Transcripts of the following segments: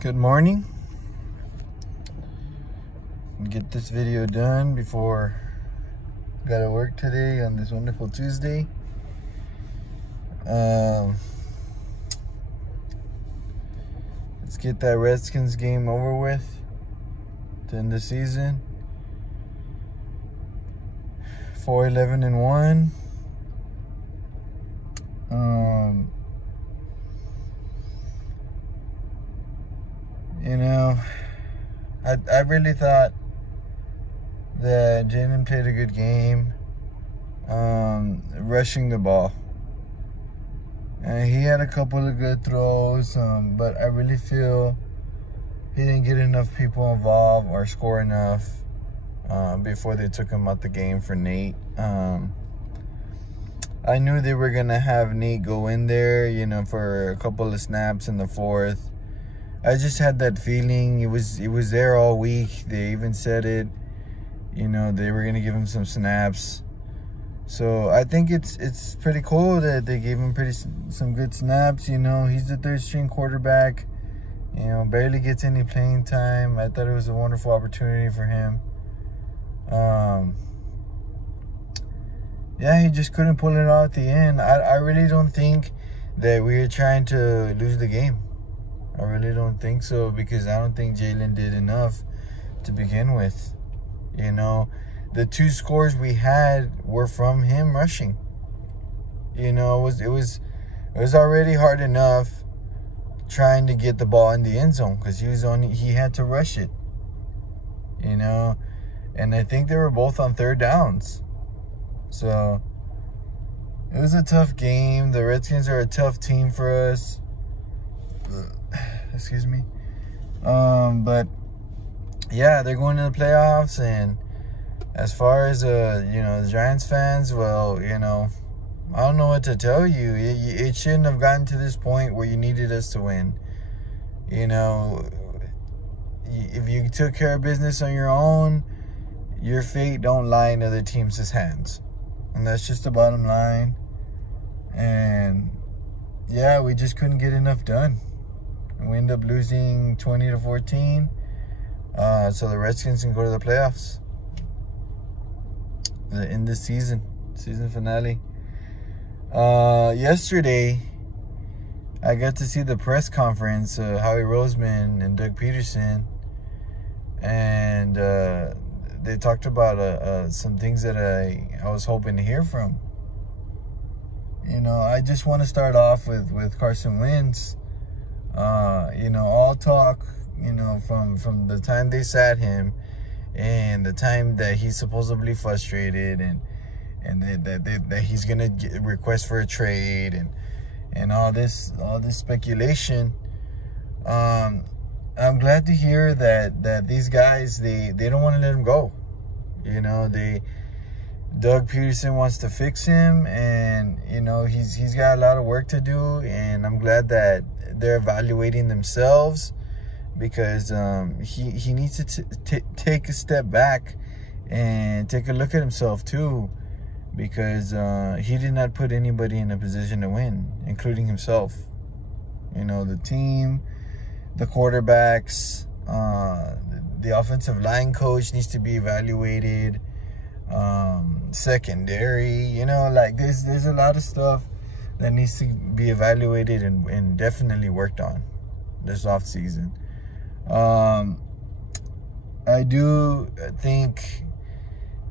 Good morning. Get this video done before I gotta work today on this wonderful Tuesday. Let's get that Redskins game over with to end the season. 4-11-1. You know, I really thought that Jalen played a good game, rushing the ball. And he had a couple of good throws, but I really feel he didn't get enough people involved or score enough before they took him out the game for Nate. I knew they were going to have Nate go in there, you know, for a couple of snaps in the fourth. I just had that feeling. It was there all week. They even said it. You know, they were going to give him some snaps. So I think it's pretty cool that they gave him some good snaps. You know, he's the third-string quarterback. You know, barely gets any playing time. I thought it was a wonderful opportunity for him. Yeah, he just couldn't pull it out at the end. I really don't think that we were trying to lose the game. I really don't think so, because I don't think Jalen did enough to begin with. You know, the two scores we had were from him rushing. You know, it was already hard enough trying to get the ball in the end zone, because he had to rush it. You know, and I think they were both on third downs. So it was a tough game. The Redskins are a tough team for us. Excuse me. But yeah, they're going to the playoffs, and as far as you know, the Giants fans, well, you know, I don't know what to tell you. It shouldn't have gotten to this point where you needed us to win. You know, if you took care of business on your own, your fate don't lie in other teams' hands, and that's just the bottom line. And yeah, we just couldn't get enough done. We end up losing 20-14. So the Redskins can go to the playoffs in this season finale. Yesterday, I got to see the press conference of Howie Roseman and Doug Peterson, and they talked about some things that I was hoping to hear from. You know, I just want to start off with Carson Wentz. You know, all talk, you know, from the time they sat him and the time that he's supposedly frustrated and that he's gonna request for a trade and all this speculation. I'm glad to hear that these guys, they don't want to let him go. You know, Doug Peterson wants to fix him, and you know, he's got a lot of work to do, and I'm glad that they're evaluating themselves, because he needs to take a step back and take a look at himself too, because he did not put anybody in a position to win, including himself. You know, the team, the quarterbacks, the offensive line coach needs to be evaluated, secondary, you know, like there's a lot of stuff that needs to be evaluated and definitely worked on this off season. I do think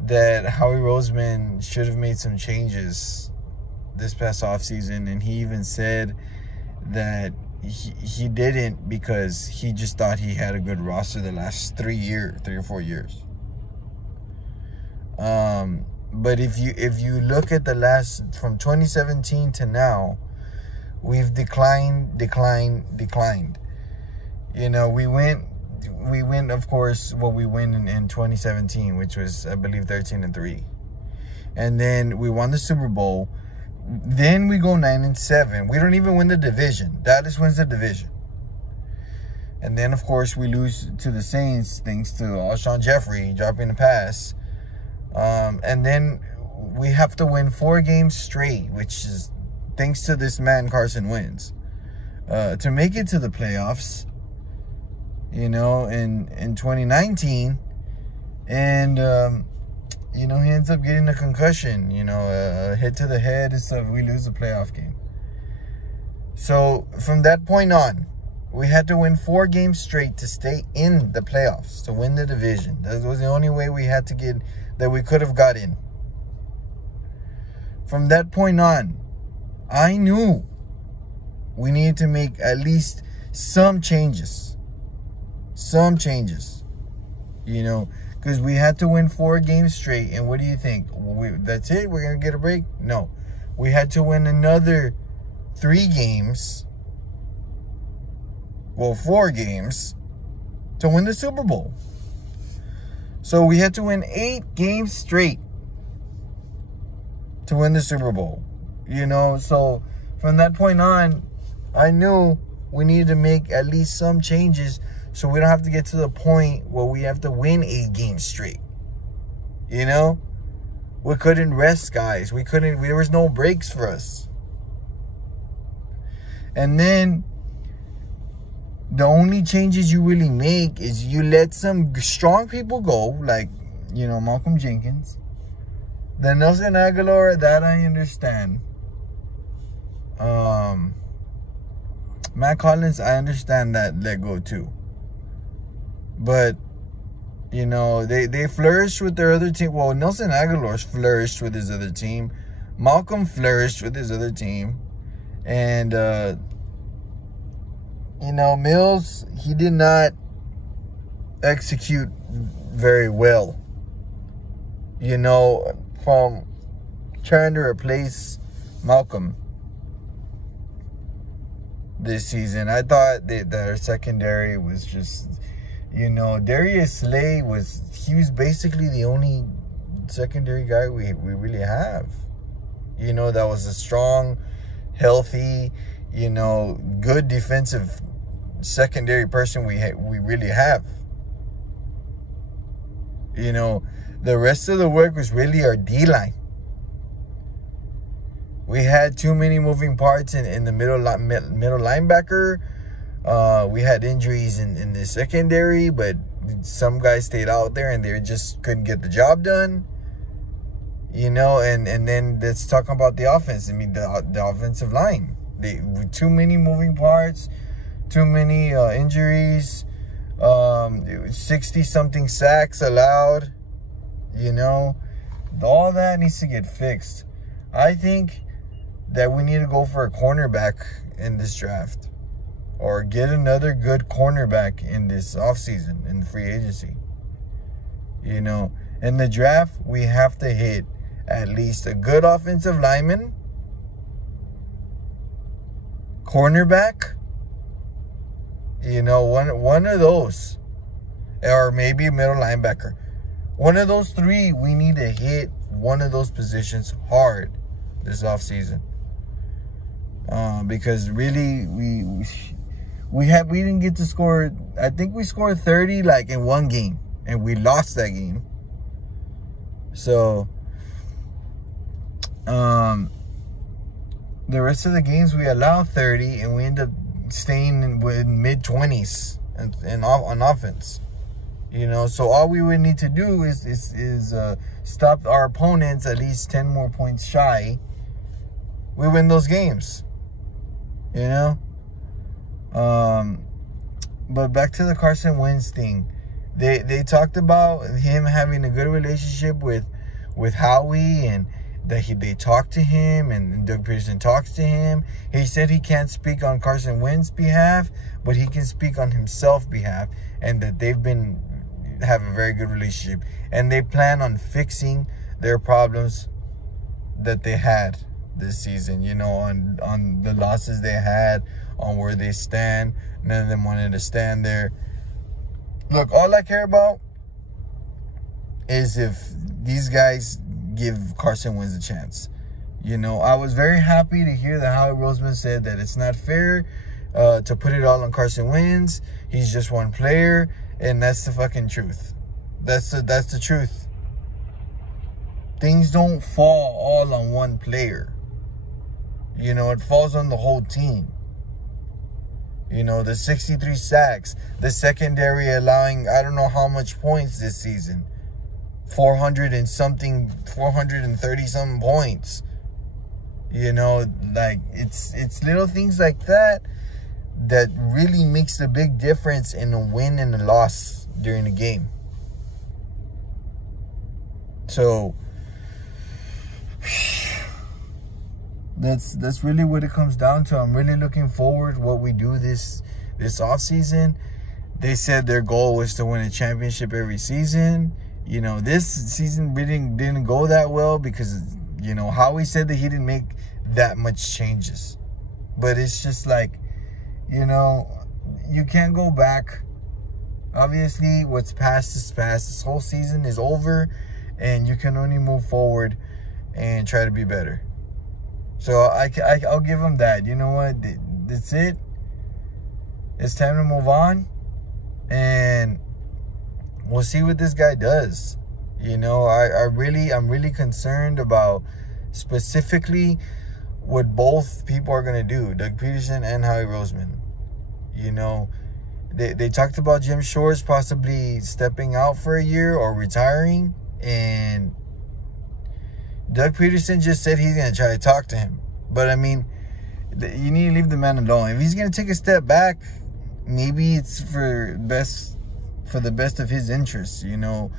that Howie Roseman should have made some changes this past off season, and he even said that he didn't, because he just thought he had a good roster the last 3 or 4 years. But if you look at the last, from 2017 to now, we've declined. You know, we went, of course, what we win in 2017, which was, I believe, 13-3. And then we won the Super Bowl. Then we go 9-7. We don't even win the division. Dallas wins the division. And then, of course, we lose to the Saints thanks to Alshon Jeffrey dropping the pass. And then we have to win 4 games straight, which is thanks to this man, Carson Wentz, to make it to the playoffs. you know, in 2019. And, you know, he ends up getting a concussion, you know, a hit to the head and stuff. We lose the playoff game. So from that point on, we had to win 4 games straight to stay in the playoffs, to win the division. That was the only way we had to get, that we could have got in. From that point on, I knew we needed to make at least some changes. Some changes. You know, because we had to win 4 games straight. And what do you think? That's it? We're going to get a break? No. We had to win another 3 games. Well, 4 games to win the Super Bowl. So we had to win 8 games straight to win the Super Bowl. You know, so from that point on, I knew we needed to make at least some changes so we don't have to get to the point where we have to win 8 games straight. You know? We couldn't rest, guys. There was no breaks for us. And then the only changes you really make is you let some strong people go, like, you know, Malcolm Jenkins. The Nelson Aguilar, that I understand. Matt Collins, I understand that let go too. But, you know, they flourished with their other team. Well, Nelson Aguilar flourished with his other team. Malcolm flourished with his other team. And, you know, Mills, he did not execute very well. You know, from trying to replace Malcolm this season. I thought that our secondary was just, you know, Darius Slay was basically the only secondary guy we really have. You know, that was a strong, healthy, you know, good defensive secondary person we really have. You know, the rest of the work was really our D-line. We had too many moving parts in the middle linebacker. We had injuries in the secondary, but some guys stayed out there and they just couldn't get the job done. You know, and then let's talk about the offense. I mean, the offensive line. Too many moving parts, too many injuries, 60-something sacks allowed. You know, all that needs to get fixed. I think that we need to go for a cornerback in this draft, or get another good cornerback in this offseason in the free agency. You know, in the draft, we have to hit at least a good offensive lineman, cornerback, you know, one of those, or maybe a middle linebacker. One of those 3, we need to hit one of those positions hard this offseason. Because really, we didn't get to score. I think we scored 30 like in 1 game, and we lost that game. So, the rest of the games we allowed 30, and we end up staying in mid-20s on offense. You know, so all we would need to do is stop our opponents at least 10 more points shy. We win those games. You know? But back to the Carson Wentz thing. They talked about him having a good relationship with Howie, and that they talked to him, and Doug Peterson talks to him. He said he can't speak on Carson Wentz's behalf, but he can speak on himself's behalf, and that have a very good relationship, and they plan on fixing their problems that they had this season, you know, on the losses they had, on where they stand. None of them wanted to stand there. Look, all I care about is if these guys give Carson Wentz a chance. You know, I was very happy to hear that Howie Roseman said that it's not fair to put it all on Carson Wentz. He's just one player, and that's the fucking truth. That's the truth. Things don't fall all on one player. You know, it falls on the whole team. You know, the 63 sacks, the secondary allowing I don't know how much points this season. 430 something points. You know, like it's little things like that that really makes the big difference in a win and a loss during the game. So that's really what it comes down to. I'm really looking forward to what we do this offseason. They said their goal was to win a championship every season. You know, this season didn't go that well because, you know, Howie said that he didn't make that much changes. But it's just like, you know, you can't go back. Obviously, what's past is past. This whole season is over, and you can only move forward and try to be better. So I'll give him that. You know what? That's it. It's time to move on, and we'll see what this guy does. You know, I'm really concerned about specifically what both people are gonna do, Doug Peterson and Howie Roseman. You know, they talked about Jim Shores possibly stepping out for a year or retiring, and Doug Peterson just said he's going to try to talk to him. But, I mean, you need to leave the man alone. If he's going to take a step back, maybe it's for the best of his interests. You know,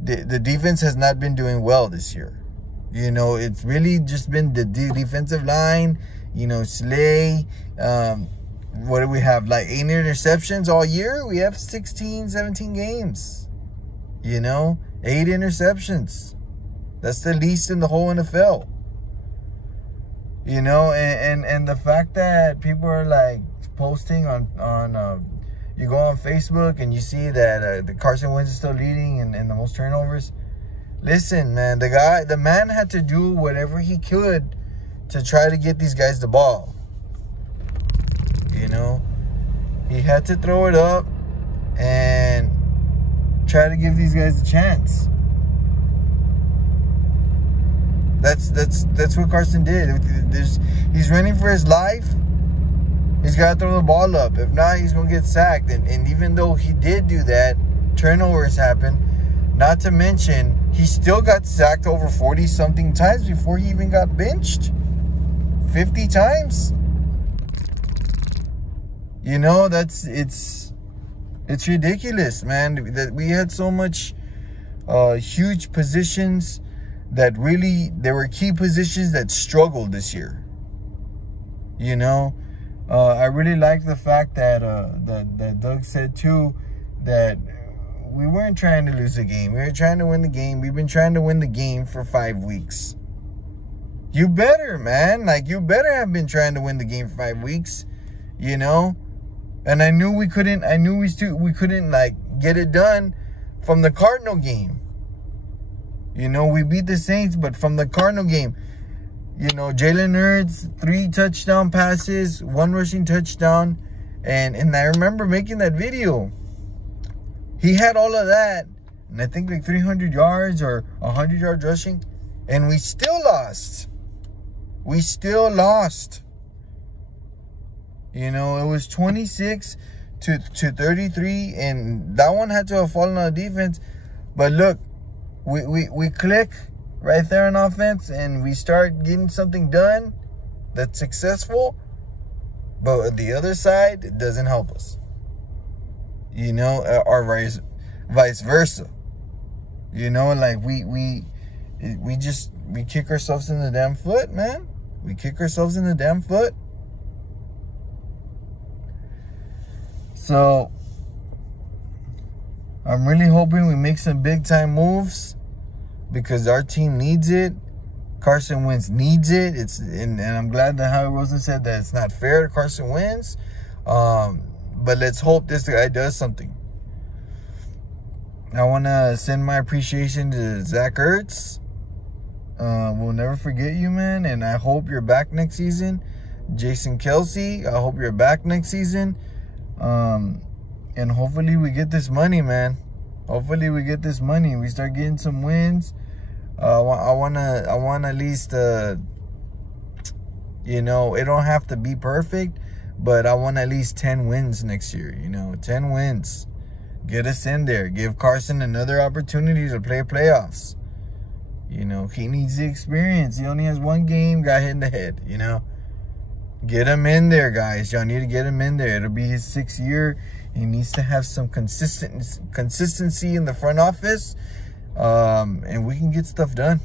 the defense has not been doing well this year. You know, it's really just been the defensive line. You know, Slay. What do we have? Like 8 interceptions all year? We have 16, 17 games. You know, 8 interceptions. That's the least in the whole NFL. You know, and the fact that people are like posting on you go on Facebook and you see that the Carson Wentz is still leading in the most turnovers. Listen, man, the man had to do whatever he could to try to get these guys the ball. You know, he had to throw it up and try to give these guys a chance. That's what Carson did. He's running for his life. He's got to throw the ball up. If not, he's going to get sacked. And even though he did do that, turnovers happened. Not to mention, he still got sacked over 40-something times before he even got benched. 50 times. You know, it's ridiculous, man. That we had so much huge positions that really, there were key positions that struggled this year. You know, I really like the fact that that Doug said too that we weren't trying to lose the game. We were trying to win the game. We've been trying to win the game for 5 weeks. You better, man. Like, you better have been trying to win the game for 5 weeks. You know, and I knew we couldn't. I knew we couldn't like get it done from the Cardinal game. You know, we beat the Saints, but from the Cardinal game, you know, Jalen Hurts, 3 touchdown passes, 1 rushing touchdown. And I remember making that video. He had all of that, and I think like 300 yards or 100 yards rushing, and we still lost. We still lost. You know, it was 26 to 33, and that one had to have fallen on defense. But look, we click right there on offense, and we start getting something done that's successful. But on the other side, it doesn't help us. You know, or vice versa. You know, like we kick ourselves in the damn foot, man. We kick ourselves in the damn foot. So I'm really hoping we make some big time moves because our team needs it. Carson Wentz needs it. And I'm glad that Howie Roseman said that it's not fair to Carson Wentz. But let's hope this guy does something. I want to send my appreciation to Zach Ertz. We'll never forget you, man. And I hope you're back next season. Jason Kelsey, I hope you're back next season. And hopefully we get this money, man. Hopefully we get this money. We start getting some wins. I want at least, you know, it don't have to be perfect, but I want at least 10 wins next year, you know, 10 wins. Get us in there. Give Carson another opportunity to play playoffs. You know, he needs the experience. He only has one game, got hit in the head, you know. Get him in there, guys. Y'all need to get him in there. It'll be his 6th year. He needs to have some consistency in the front office, and we can get stuff done.